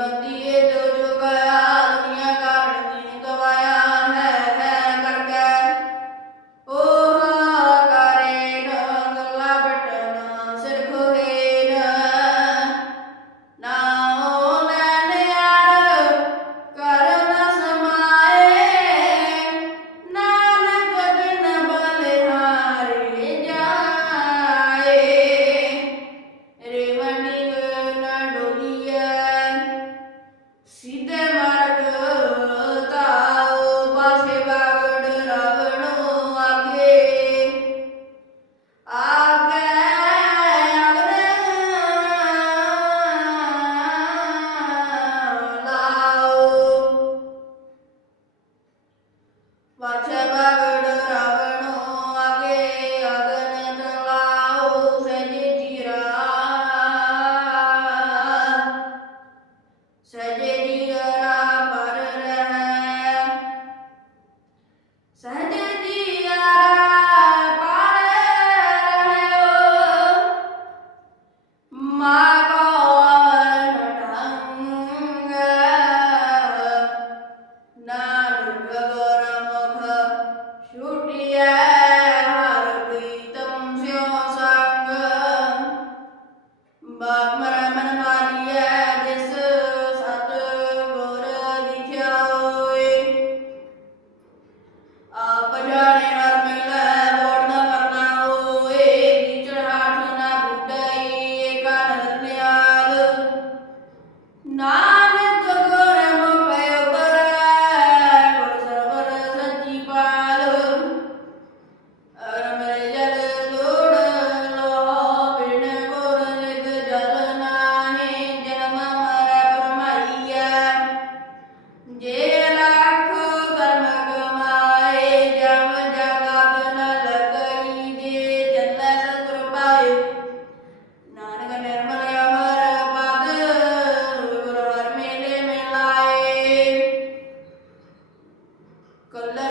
Gandhi. mas Con la